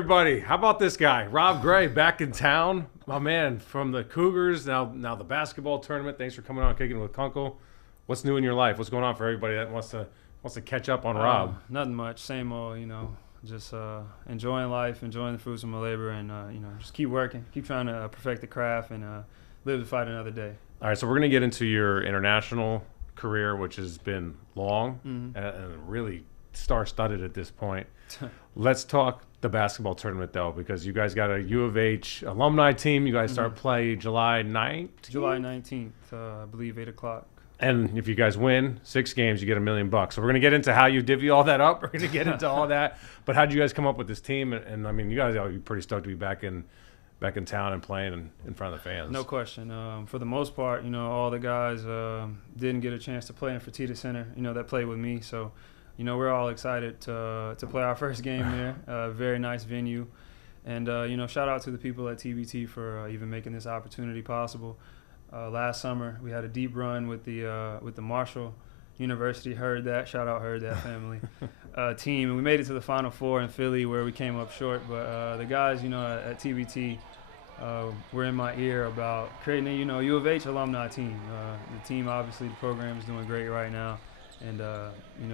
everybody. How about this guy, Rob Gray, back in town? My man from the Cougars, now the basketball tournament. Thanks for coming on Kickin' It with Kunkel. What's new in your life? What's going on for everybody that wants to catch up on Rob? Nothing much. Same old, just enjoying life, enjoying the fruits of my labor, and, just keep working, keep trying to perfect the craft and live to fight another day. All right, so we're going to get into your international career, which has been long and really star-studded at this point. Let's talk the basketball tournament, though, because you guys got a U of H alumni team. You guys start play July 9th? July 19th, I believe, 8 o'clock. And if you guys win 6 games, you get $1 million. So we're going to get into how you divvy all that up. We're going to get into all that. But how did you guys come up with this team? And I mean, you guys are pretty stoked to be back in town and playing in front of the fans. No question. For the most part, all the guys didn't get a chance to play in Fertitta Center, that played with me. So, we're all excited to play our first game there. Very nice venue. And, shout out to the people at TBT for even making this opportunity possible. Last summer, we had a deep run with the Marshall University, Heard That family team. And we made it to the Final Four in Philly where we came up short. But the guys, at TBT, were in my ear about creating a, U of H alumni team. The team, obviously, the program is doing great right now. And,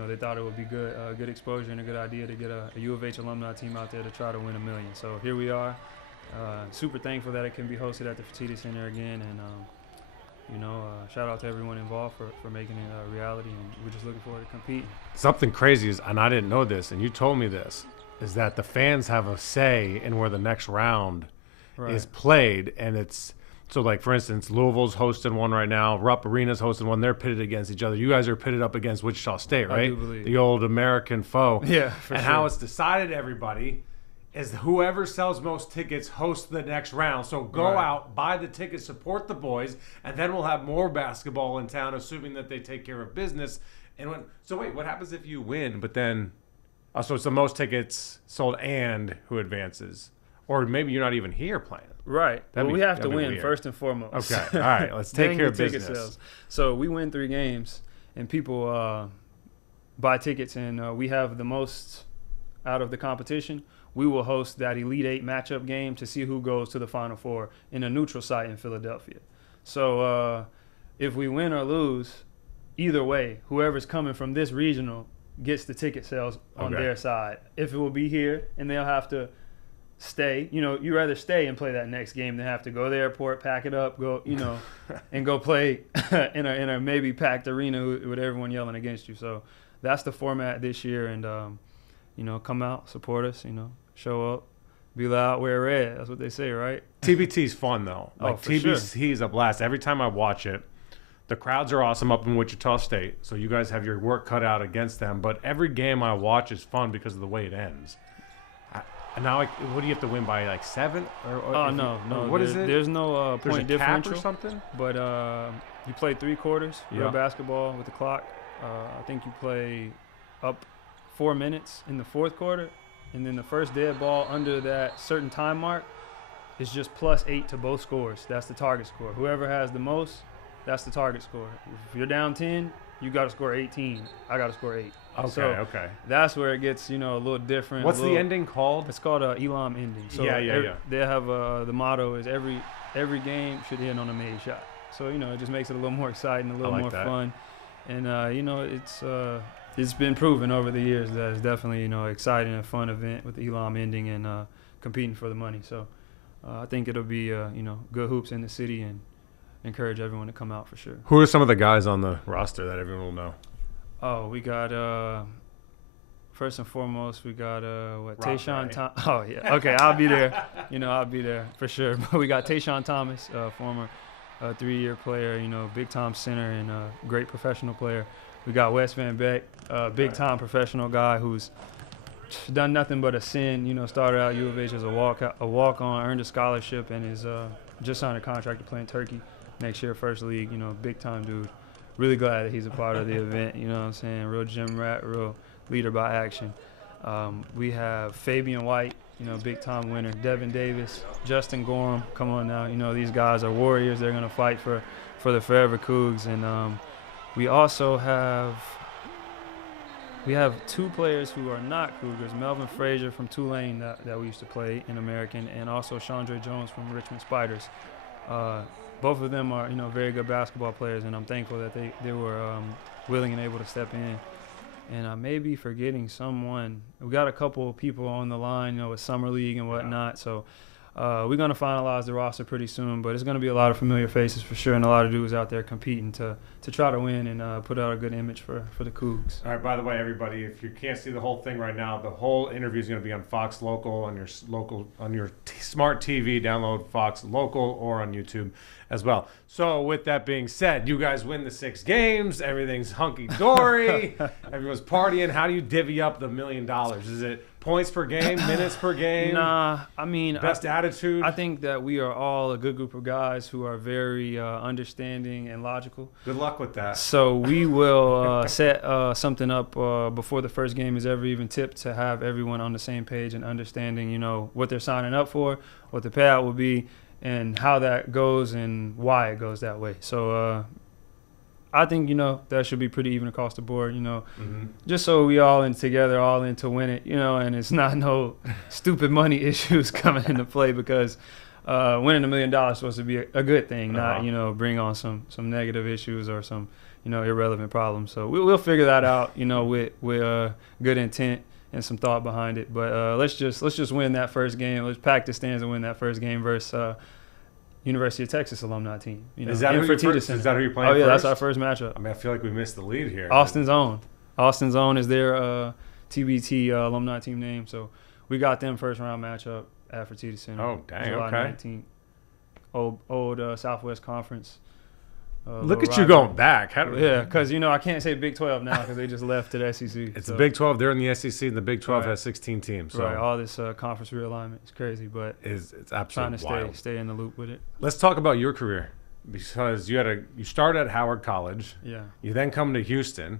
they thought it would be good exposure and a good idea to get a U of H alumni team out there to try to win $1 million. So here we are. Super thankful that it can be hosted at the Fertitta Center again. And, shout out to everyone involved for making it a reality. And we're just looking forward to competing. Something crazy is, and I didn't know this, and you told me this, is that the fans have a say in where the next round is played. And it's so, like, for instance, Louisville's hosting one right now. Rupp Arena's hosting one. They're pitted against each other. You guys are pitted up against Wichita State, right? I do believe. The old American foe. Yeah, for and sure. how it's decided, everybody, is whoever sells most tickets hosts the next round. So go out, buy the tickets, support the boys, and then we'll have more basketball in town, assuming that they take care of business. And so wait, what happens if you win, but then so it's the most tickets sold and who advances? Or maybe you're not even here playing. Right. We have to win first and foremost. Okay. All right. Let's take care of business. Sales. So we win 3 games, and people buy tickets, and we have the most out of the competition. We will host that Elite 8 matchup game to see who goes to the Final Four in a neutral site in Philadelphia. So if we win or lose, either way, whoever's coming from this regional gets the ticket sales on their side. If it will be here, and they'll have to stay, you rather stay and play that next game than have to go to the airport, pack it up, go, and go play in a maybe packed arena with everyone yelling against you. So that's the format this year. And, come out, support us, show up, be loud, wear red. That's what they say, right? TBT's fun, though. Like, TBT is a blast. Every time I watch it, the crowds are awesome up in Wichita State. So you guys have your work cut out against them. But every game I watch is fun because of the way it ends. And now, what do you have to win by, 7? No. What is it? There's no point differential. Cap or something? But you play 3 quarters, real basketball with the clock. I think you play up 4 minutes in the 4th quarter. And then the first dead ball under that certain time mark is just +8 to both scores. That's the target score. Whoever has the most, that's the target score. If you're down 10, you got to score 18. I got to score 8. Okay. That's where it gets, a little different. What's the ending called? It's called Elam ending. So yeah. They have the motto is every game should end on a made shot. So, it just makes it a little more exciting, a little more fun. And, it's been proven over the years that it's definitely, exciting and fun event with the Elam ending and competing for the money. So I think it'll be, good hoops in the city and encourage everyone to come out for sure. Who are some of the guys on the roster that everyone will know? Oh, we got first and foremost, we got Tayshaun Thomas. Oh yeah, okay, I'll be there. I'll be there for sure. But we got Tayshaun Thomas, former 3-year player, big time center and great professional player. We got Wes Van Beck, big time professional guy who's done nothing but ascend. Started out U of H as a walk on, earned a scholarship, and is just signed a contract to play in Turkey next year, first league. Big time dude. Really glad that he's a part of the event, you know what I'm saying? Real gym rat, real leader by action. We have Fabian White, big time winner. Devin Davis, Justin Gorham, come on now. These guys are warriors. They're going to fight for the Forever Cougs. And we also have we have 2 players who are not Cougars, Melvin Frazier from Tulane that we used to play in American, and also Chandre Jones from Richmond Spiders. Both of them are, very good basketball players, and I'm thankful that they were willing and able to step in. And I may be forgetting someone. We got a couple of people on the line, with Summer League and whatnot, so we're going to finalize the roster pretty soon, but it's going to be a lot of familiar faces for sure, and a lot of dudes out there competing to try to win and put out a good image for the Cougs. All right, by the way, everybody, if you can't see the whole thing right now, the whole interview is going to be on Fox Local, on your smart TV. Download Fox Local or on YouTube as well. So with that being said, you guys win the 6 games. Everything's hunky-dory. Everyone's partying. How do you divvy up the $1 million? Is it points per game, minutes per game? Nah, I mean, best attitude? I think that we are all a good group of guys who are very understanding and logical. Good luck with that. So we will set something up before the first game is ever even tipped to have everyone on the same page and understanding, what they're signing up for, what the payout will be, and how that goes and why it goes that way. So I think, that should be pretty even across the board, just so we all in together, all in to win it, and it's not no stupid money issues coming into play, because winning $1 million is supposed to be a good thing, not, bring on some negative issues or some, irrelevant problems. So we'll figure that out, with good intent and some thought behind it. But let's just win that first game. Let's pack the stands and win that first game versus University of Texas alumni team. Is that who you're playing first? Yeah, that's our first matchup. I mean, I feel like we missed the lead here. Austin's Own is their TBT alumni team name. So we got them first round matchup at Fertitta Center. Oh, dang, July okay. 19th. Old Southwest Conference. Look at you going back. Yeah, because, I can't say Big 12 now because they just left to the SEC. It's the Big 12. They're in the SEC, and the Big 12 has 16 teams. So. Right, all this conference realignment is crazy, but it's absolutely trying to stay in the loop with it. Let's talk about your career, because you started at Howard College. Yeah. You then come to Houston,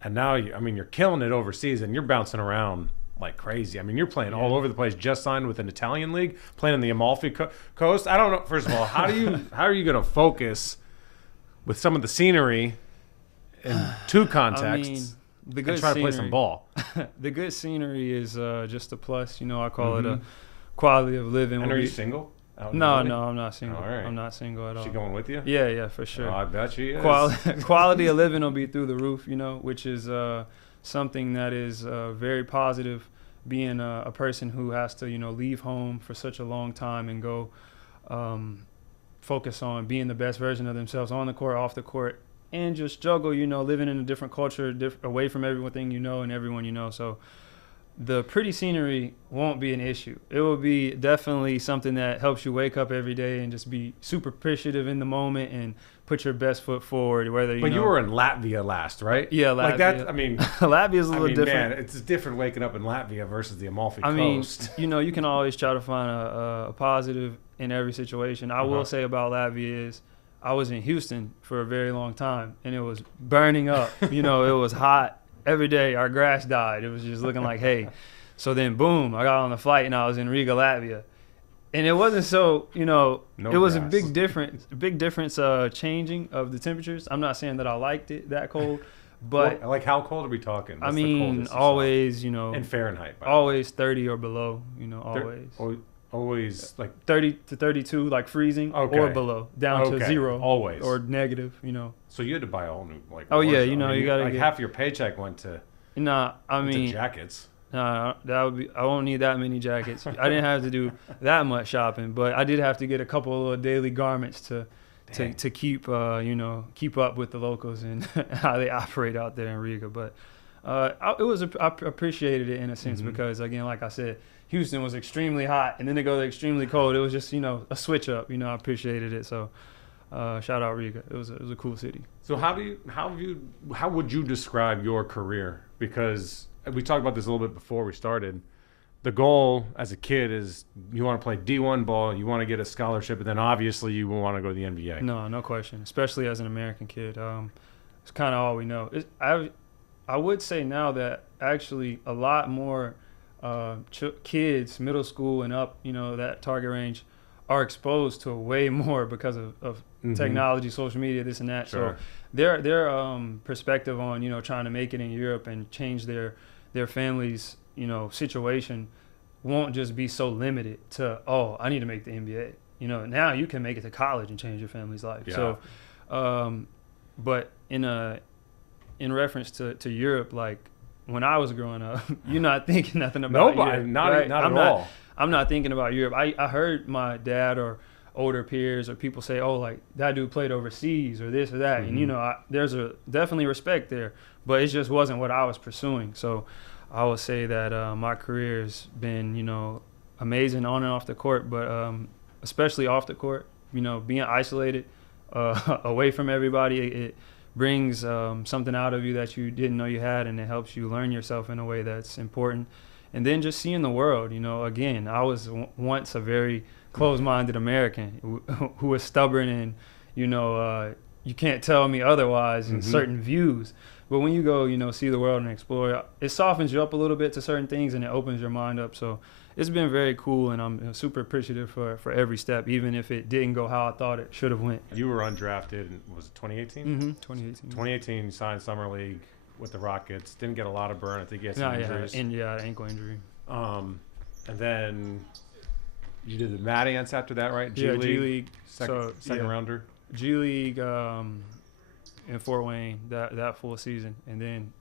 and now you're killing it overseas, and you're bouncing around like crazy. I mean, you're playing all over the place. Just signed with an Italian league, playing in the Amalfi Coast. I don't know. First of all, how are you going to focus with some of the scenery in 2 contexts, the good and try to play some ball? The good scenery is just a plus. I call it a quality of living. And are you single? No, I'm not single. All right. I'm not single at all. She going with you? Yeah, for sure. Oh, I bet she is. Quality of living will be through the roof, which is something that is very positive, being a person who has to, leave home for such a long time and go focus on being the best version of themselves on the court, off the court, and just juggle, living in a different culture, away from everything and everyone So the pretty scenery won't be an issue. It will be definitely something that helps you wake up every day and just be super appreciative in the moment and put your best foot forward. But you were in Latvia last, right? Yeah, Latvia. Like that. I mean, Latvia's a little different. Man, it's different waking up in Latvia versus the Amalfi Coast. You can always try to find a positive in every situation. I will say about Latvia is I was in Houston for a very long time, and it was burning up. It was hot every day. Our grass died. It was just looking like hay. So then, boom, I got on the flight, and I was in Riga, Latvia. And it wasn't so, no it was grass. a big difference changing of the temperatures. I'm not saying that I liked it that cold, but like how cold are we talking? What's always, in Fahrenheit. Always 30 or below, always. Always like 30 to 32, like freezing or below, down to 0, always, or negative. So you had to buy all new you gotta get half your paycheck went to. To jackets. That would be. I won't need that many jackets. I didn't have to do that much shopping, but I did have to get a couple of daily garments to keep keep up with the locals and how they operate out there in Riga. But I appreciated it in a sense because, again, like I said, Houston was extremely hot, and then they go to extremely cold. It was just a switch up. I appreciated it. So shout out Riga. It was a cool city. So how would you describe your career? Because we talked about this a little bit before we started. The goal as a kid is you want to play D1 ball, you want to get a scholarship, and then obviously you want to go to the NBA. No question. Especially as an American kid, it's kind of all we know. I would say now that actually a lot more kids, middle school and up, that target range, are exposed to way more because of technology, social media, this and that. Sure. So their perspective on, you know, trying to make it in Europe and change their family's, you know, situation won't just be so limited to, oh, I need to make the NBA. You know, now you can make it to college and change your family's life. Yeah. So, but in reference to Europe, like when I was growing up, you're not thinking nothing about Europe. Not right? at all. I'm not thinking about Europe. I heard my dad or older peers or people say, oh, like that dude played overseas or this or that. Mm-hmm. And, you know, there's definitely respect there, but it just wasn't what I was pursuing. So I would say that my career has been, you know, amazing on and off the court, but especially off the court, you know, being isolated away from everybody, it brings something out of you that you didn't know you had, and it helps you learn yourself in a way that's important. And then just seeing the world, you know, again, I was once a very closed-minded American who was stubborn and, you know, you can't tell me otherwise in certain views. But when you go, you know, see the world and explore, it softens you up a little bit to certain things and it opens your mind up. So it's been very cool, and I'm super appreciative for every step, even if it didn't go how I thought it should have went. You were undrafted in, was it 2018? 2018. 2018, you signed Summer League with the Rockets. Didn't get a lot of burn. I think you had some injuries. Ankle injury. And then you did the Mad Ants after that, right? G League. Second rounder. G League in Fort Wayne that full season, and then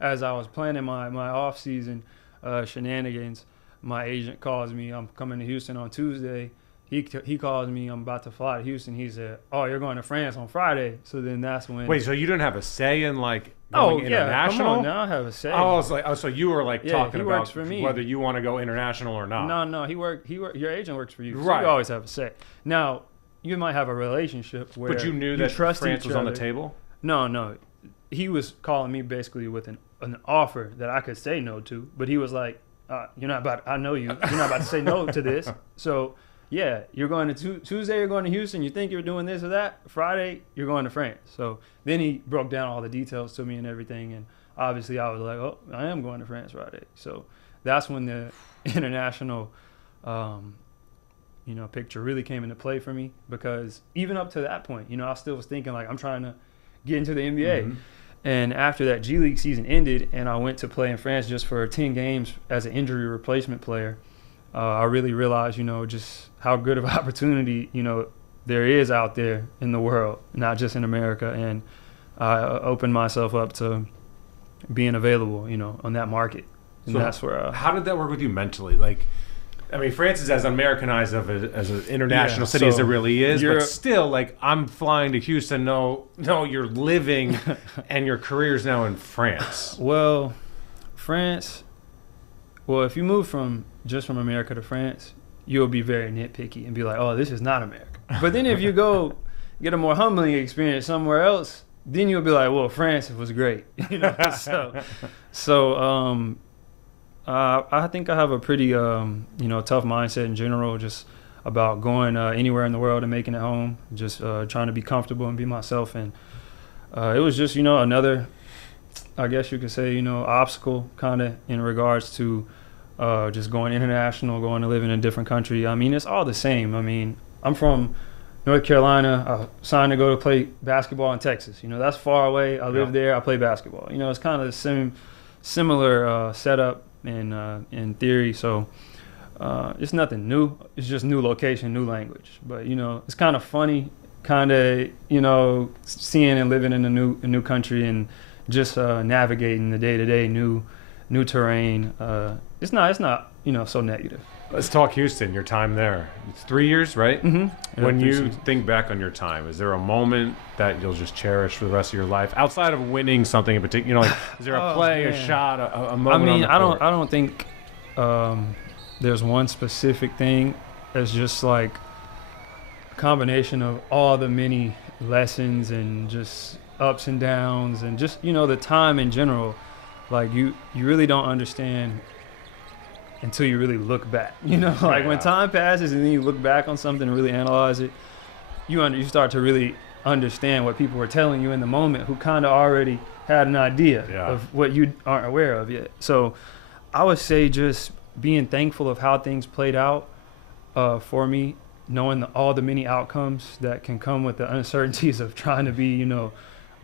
as I was planning my off season shenanigans, my agent calls me. I'm coming to Houston on Tuesday. He calls me. I'm about to fly to Houston. He said, "Oh, you're going to France on Friday." So then that's when. Wait, so you didn't have a say in like going international? Come on, now I have a say. I was like, so you were like talking about for me. whether you want to go international or not. No, he worked. Your agent works for you. So right. You always have a say. Now, you might have a relationship where. But you knew that France was on the table? No. He was calling me basically with an offer that I could say no to, but he was like, "You're not about. I know you. You're not about to say no to this." So. Yeah, you're going to Tuesday. You're going to Houston. You think you're doing this or that. Friday, you're going to France. So then he broke down all the details to me and everything, and obviously I was like, "Oh, I am going to France Friday." So that's when the international, picture really came into play for me, because even up to that point, you know, I still was thinking like I'm trying to get into the NBA. Mm-hmm. And after that G League season ended, and I went to play in France just for 10 games as an injury replacement player. I really realized, you know, just how good of an opportunity, you know, there is out there in the world, not just in America. And I opened myself up to being available, you know, on that market. And so that's where. How did that work with you mentally? Like, I mean, France is as Americanized as an international city as it really is, but still, like, I'm flying to Houston. No, you're living and your career's now in France. Well, France. Well, if you move from America to France, you'll be very nitpicky and be like, "Oh, this is not America." But then if you go get a more humbling experience somewhere else, then you'll be like, "Well, France was great," you know. So I think I have a pretty tough mindset in general, just about going anywhere in the world and making it home. Just trying to be comfortable and be myself. And it was just, you know, another, I guess you could say, you know, obstacle kind of in regards to just going international, going to live in a different country. I mean, it's all the same. I mean, I'm from North Carolina. I signed to go to play basketball in Texas. You know, that's far away. I live there. I play basketball. You know, it's kind of the similar setup in theory. So it's nothing new. It's just new location, new language. But, you know, it's kind of funny, kind of, you know, seeing and living in a new country and just navigating the day-to-day new terrain. It's not you know, so negative. Let's talk Houston, your time there. It's 3 years, right? Mm-hmm. When you think back on your time, is there a moment that you'll just cherish for the rest of your life outside of winning something in particular? You know, like, is there a play, a shot, a moment? I mean, on the court? I don't think there's one specific thing. It's just like a combination of all the many lessons and just ups and downs and just, you know, the time in general. Like you really don't understand until you really look back, you know, like when time passes and then you look back on something and really analyze it, you start to really understand what people were telling you in the moment, who kind of already had an idea of what you aren't aware of yet. So I would say just being thankful of how things played out for me knowing all the many outcomes that can come with the uncertainties of trying to be,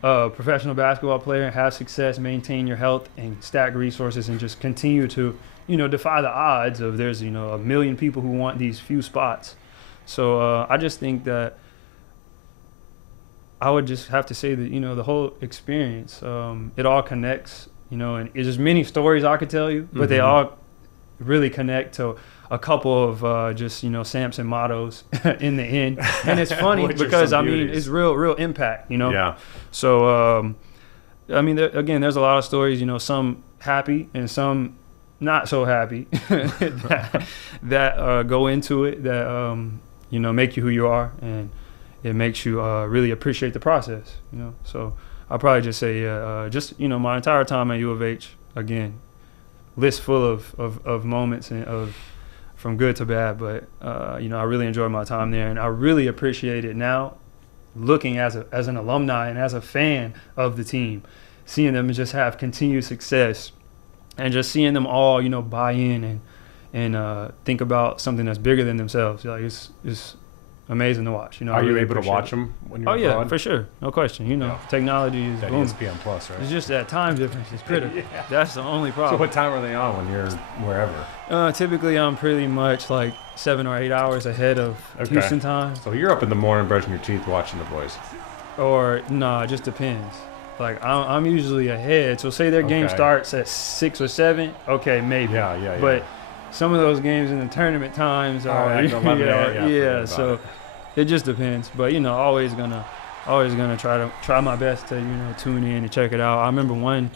a professional basketball player and have success, maintain your health and stack resources and just continue to, defy the odds of there's, a million people who want these few spots. So I just think that I would just have to say that, the whole experience, it all connects, and it's just many stories I could tell you, but they all really connect to a couple of just Samson mottos in the end. And it's funny because it's real impact, Yeah. So again, there's a lot of stories, some happy and some not so happy that go into it that make you who you are, and it makes you really appreciate the process. So I'll probably just say my entire time at U of H, again, list full of moments and from good to bad, but I really enjoyed my time there, and I really appreciate it now, looking as an alumni and as a fan of the team, seeing them just have continued success, and just seeing them all buy in and think about something that's bigger than themselves. Like it's amazing to watch. Are you able to watch them when you're abroad? Yeah, for sure, no question. Technology is that boom. ESPN Plus, right? It's just that time difference is critical. Yeah. That's the only problem. So what time are they on when you're wherever? Typically, I'm pretty much like 7 or 8 hours ahead of Houston time. So you're up in the morning brushing your teeth, watching the boys. Or it just depends. Like I'm usually ahead. So say their game starts at 6 or 7. Okay, maybe. Yeah. But some of those games in the tournament times are So it just depends. But always gonna try my best to tune in and check it out. I remember one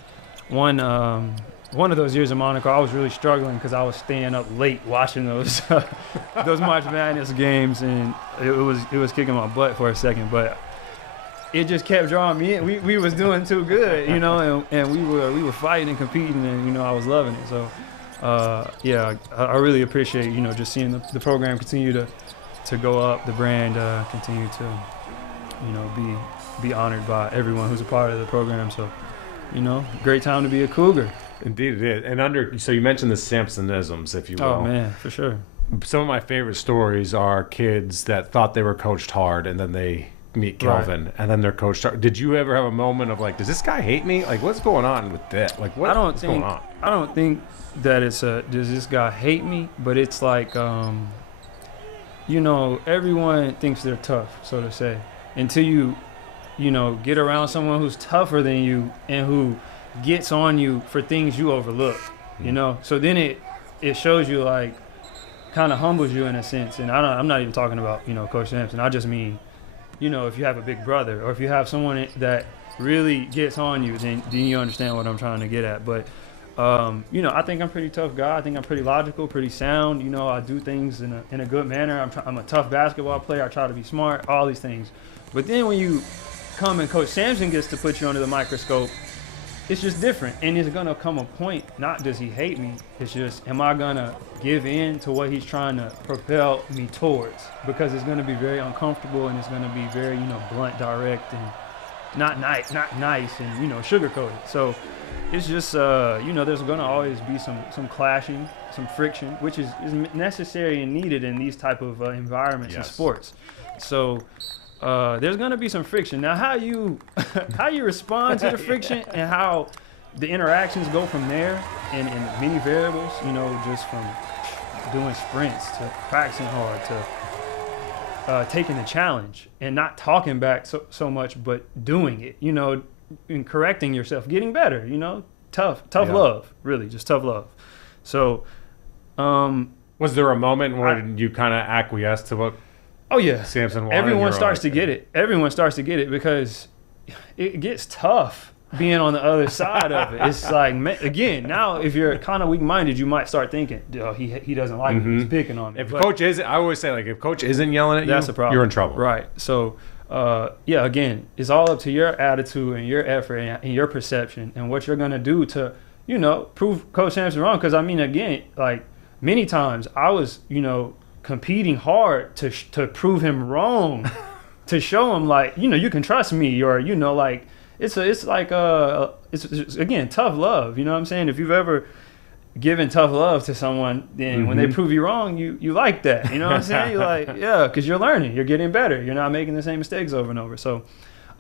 of those years in Monaco, I was really struggling because I was staying up late watching those those March Madness games, and it was kicking my butt for a second, but it just kept drawing me in. We was doing too good, and we were fighting and competing, and I was loving it. So I really appreciate just seeing the program continue to go up, the brand continue to be honored by everyone who's a part of the program. So great time to be a Cougar. Indeed it is. And so you mentioned the Samsonisms, if you will. Oh man, for sure. Some of my favorite stories are kids that thought they were coached hard, and then they meet Kelvin, and then they're coached hard. Did you ever have a moment of like, does this guy hate me? Like, what's going on with that? Like, what's going on? I don't think that it's does this guy hate me? But it's like, everyone thinks they're tough, so to say, until you get around someone who's tougher than you and who gets on you for things you overlook, so then it shows you, like, kind of humbles you in a sense. And I'm not even talking about Coach Sampson. I just mean if you have a big brother, or if you have someone that really gets on you, then you understand what I'm trying to get at. But I think I'm a pretty tough guy. I think I'm pretty logical, pretty sound. I do things in a good manner. I'm a tough basketball player. I try to be smart, all these things. But then when you come and Coach Sampson gets to put you under the microscope, it's just different. And it's going to come a point, not does he hate me, it's just, am I going to give in to what he's trying to propel me towards? Because it's going to be very uncomfortable, and it's going to be very, blunt, direct, and not nice and, sugar-coated. So it's just, there's going to always be some clashing, some friction, which is necessary and needed in these type of environments in sports. So there's going to be some friction. Now, how you respond to the friction and how the interactions go from there, and many variables, just from doing sprints to practicing hard to taking the challenge and not talking back so much, but doing it, and correcting yourself, getting better, tough love, really, just tough love. So was there a moment where you kind of acquiesced to what Sampson wanted? Everyone starts to get it. Everyone starts to get it, because it gets tough being on the other side of it. It's like, again, now if you're kind of weak-minded, you might start thinking, he doesn't like me, he's picking on me. If Coach isn't, I always say, like, if Coach isn't yelling at you, that's a problem. You're in trouble. Right. So, again, it's all up to your attitude and your effort and your perception and what you're going to do to, prove Coach Sampson wrong. Because, again, like, many times I was, competing hard to prove him wrong, to show him, like, you can trust me, or, like, it's again, tough love. You know what I'm saying? If you've ever giving tough love to someone, then when they prove you wrong, you like that. You know what I'm saying? You're like, yeah, because you're learning. You're getting better. You're not making the same mistakes over and over. So,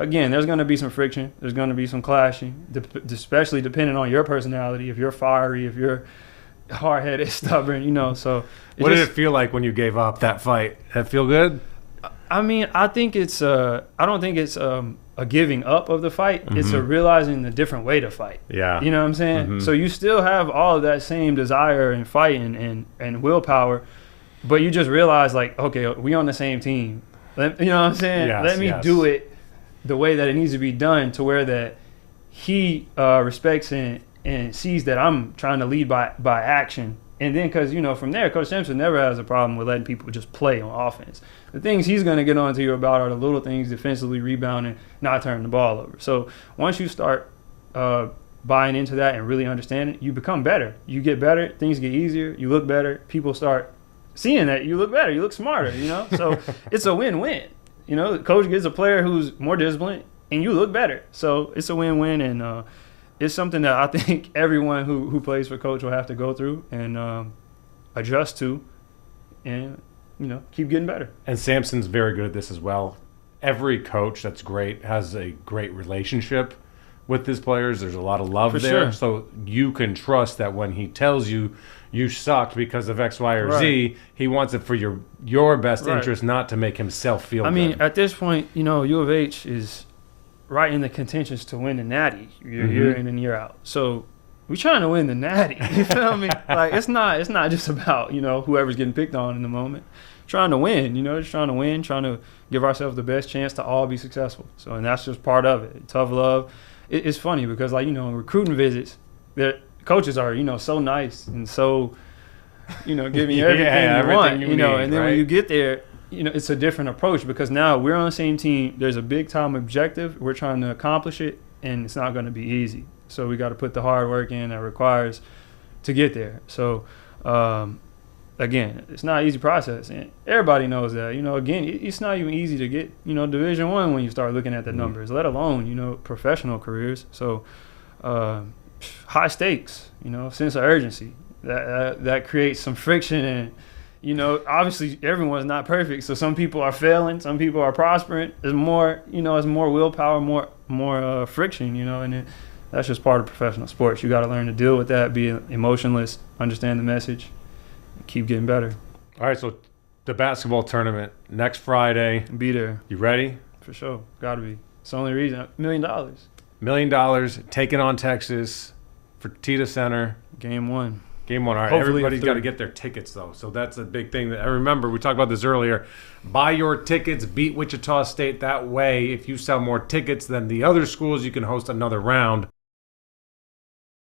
again, there's going to be some friction. There's going to be some clashing, especially depending on your personality. If you're fiery, if you're hard-headed, stubborn, you know. So, what did it feel like when you gave up that fight? Did it feel good? I mean, I think it's I don't think it's a giving up of the fight. It's a realizing the different way to fight. Yeah. You know what I'm saying? So you still have all of that same desire and fighting and willpower, but you just realize, like, okay, we on the same team. You know what I'm saying? Yes, Let me do it the way that it needs to be done, to where that he respects and sees that I'm trying to lead by action. And then, because, you know, from there, Coach Simpson never has a problem with letting people just play on offense. The things he's going to get on to you about are the little things, defensively, rebounding, not turning the ball over. So once you start buying into that and really understanding, you become better. You get better, things get easier, you look better, people start seeing that you look better, you look smarter, you know? So it's a win-win. You know, the coach gets a player who's more disciplined, and you look better. So it's a win-win, and it's something that I think everyone who plays for Coach will have to go through and adjust to, and, you know, keep getting better. And Sampson's very good at this as well. Every coach that's great has a great relationship with his players. There's a lot of love there. Sure. So you can trust that when he tells you you sucked because of X, Y, or Z, he wants it for your best interest, not to make himself feel good. I mean, at this point, you know, U of H is right in the contentions to win the Natty year in and year out. So we're trying to win the Natty. You feel me? Like, it's not just about, you know, whoever's getting picked on in the moment. Trying to win, you know, just trying to win, trying to give ourselves the best chance to all be successful. So, and that's just part of it. Tough love. It's funny because, like, you know, in recruiting visits, the coaches are, you know, so nice and so, you know, giving you everything you want, you know, and then when you get there, you know, it's a different approach, because now we're on the same team. There's a big time objective. We're trying to accomplish it, and it's not going to be easy. So we got to put the hard work in that requires to get there. So, again, it's not an easy process, and everybody knows that. You know, again, it's not even easy to get, you know, Division I when you start looking at the numbers, let alone, you know, professional careers. So, high stakes, you know, sense of urgency that creates some friction, and, you know, obviously everyone's not perfect. So some people are failing, some people are prospering. There's more, you know, there's more willpower, more friction, you know, and that's just part of professional sports. You got to learn to deal with that, be emotionless, understand the message, keep getting better. All right, so the basketball tournament next Friday. Be there. You ready? For sure. Got to be. It's the only reason. $1 million. $1 million, taking on Texas for Tita Center. Game one. All right. Hopefully everybody's got to get their tickets, though. So that's a big thing. I remember we talked about this earlier. Buy your tickets, beat Wichita State. That way, if you sell more tickets than the other schools, you can host another round.